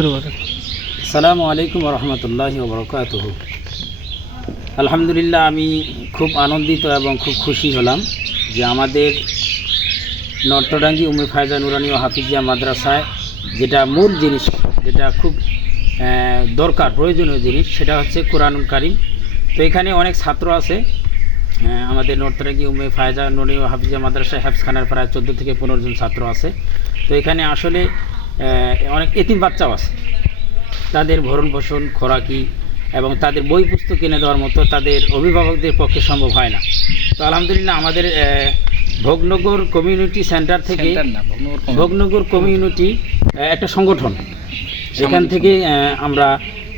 আসসালামু আলাইকুম রহমতুল্লাহি ওয়া বারাকাতুহু। আলহামদুলিল্লাহ, আমি খুব আনন্দিত এবং খুব খুশি হলাম যে আমাদের নর্তডাঙ্গি উম্মে ফায়জা নুরানি ও হাফিজিয়া মাদ্রাসায় যেটা মূল জিনিস, যেটা খুব দরকার প্রয়োজনীয় জিনিস, সেটা হচ্ছে কোরআনুল কারীম। তো এখানে অনেক ছাত্র আছে। আমাদের নর্তডাঙ্গি উম্মে ফায়জা নুরানি ও হাফিজিয়া মাদ্রাসায় হেফজখানার প্রায় 14 থেকে 15 জন ছাত্র আছে। তো এখানে আসলে অনেক এতিম বাচ্চাও আছে। তাদের ভরণ পোষণ, খোরাকি এবং তাদের বই পুস্তক কিনে দেওয়ার মতো তাদের অভিভাবকদের পক্ষে সম্ভব হয় না। তো আলহামদুলিল্লাহ, আমাদের ভোগনগর কমিউনিটি সেন্টার থেকে, ভোগনগর কমিউনিটি একটা সংগঠন, সেখান থেকে আমরা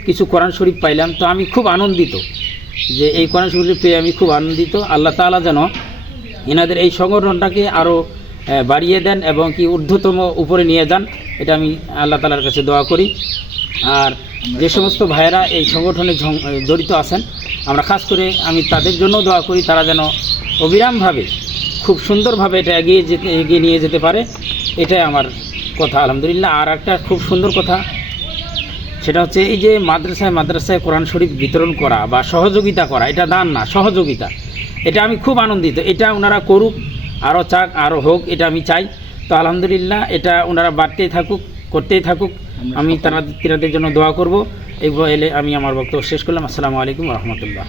কিছু কোরআন শরীফ পাইলাম। তো আমি খুব আনন্দিত যে এই কোরআন শরীফ পেয়ে আমি খুব আনন্দিত। আল্লাহ তাআলা যেন এনাদের এই সংগঠনটাকে আরও বাড়িয়ে দেন এবং কি ঊর্ধ্বতম উপরে নিয়ে যান, এটা আমি আল্লাহ তাআলার কাছে দোয়া করি। আর যে সমস্ত ভাইয়েরা এই সংগঠনে জড়িত আছেন, আমরা খাস করে আমি তাদের জন্য দোয়া করি, তারা যেন অবিরামভাবে খুব সুন্দরভাবে এটা এগিয়ে নিয়ে যেতে পারে। এটাই আমার কথা আলহামদুলিল্লাহ। আর একটা খুব সুন্দর কথা, সেটা হচ্ছে এই যে মাদ্রাসায় কোরআন শরীফ বিতরণ করা বা সহযোগিতা করা, এটা দান না, সহযোগিতা। এটা আমি খুব আনন্দিত। এটা ওনারা করুক, আরও চাক, আরও হোক, এটা আমি চাই। তো আলহামদুলিল্লাহ, এটা ওনারা বাড়তেই থাকুক, করতেই থাকুক। আমি তাদের জন্য দোয়া করব। এই বলে আমি আমার বক্তব্য শেষ করলাম। আসসালামু আলাইকুম রহমতুল্লাহ।